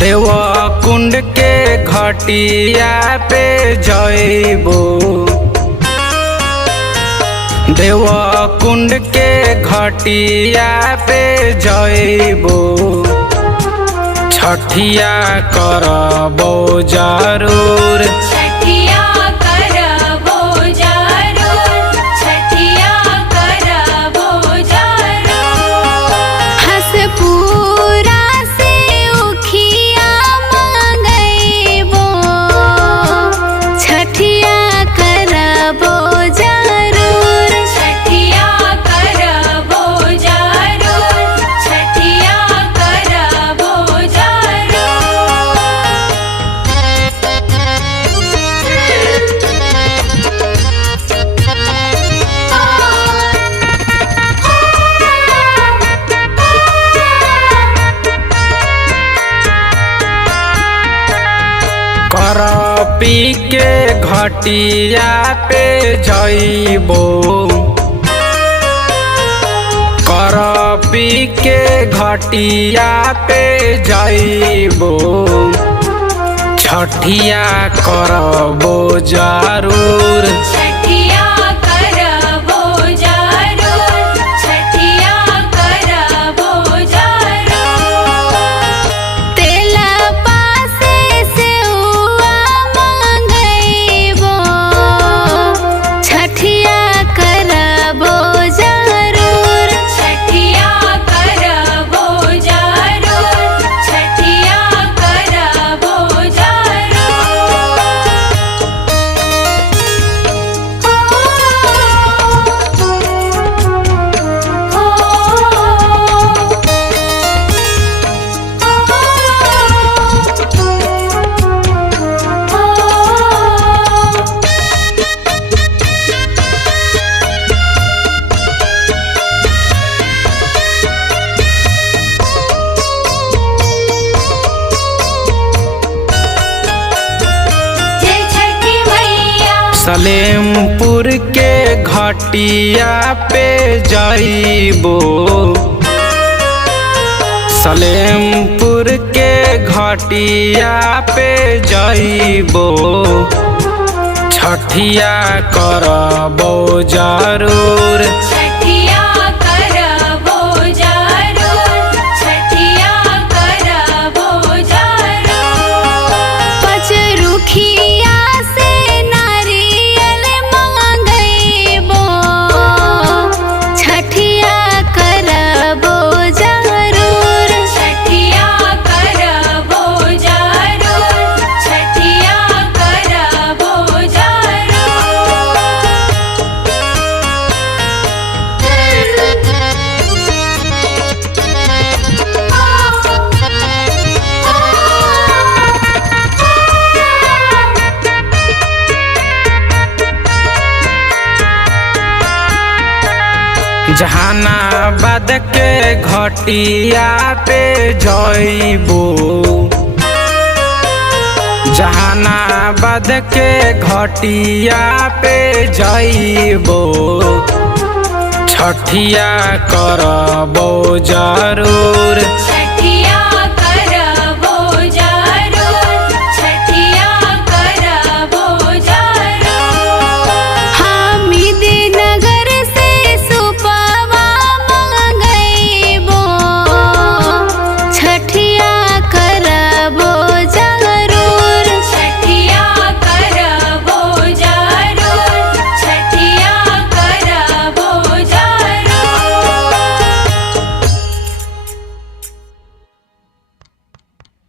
देव कुंड के घटिया पे जइबो। देव कुंड के घटिया पे जइबो। छठिया करबो जरूर। छठिया करबो जरूर। छठिया करबो जरूर। हसपुरा से उखिया मंगइबो। छठिया करबो जरूर। छठिया करबो जरूर। छठिया करबो करपी के घटिया पे जइबो। करपी के घटिया पे जइबो। छठिया करबो जरूर। छठिया करबो जरूर। छठिया करबो जरूर। तेला पासे सेउआ मंगइबो। छठिया करबो जरूर। छठिया करबो जरूर। छठिया करबो सलेमपुर के घटिया पे जइबो। सलेमपुर के घटिया पे जइबो। छठिया करबो जरूर। छठिया करबो जरूर। छठिया करबो जरूर। पचरुखिया से नारियल मंगइबो। छठिया करबो जरूर। छठिया करबो जरूर। छठिया करबो जहानाबाद के घटिया पे जइबो। जहानाबाद के घटिया पे जइबो। छठिया करबो जरूर।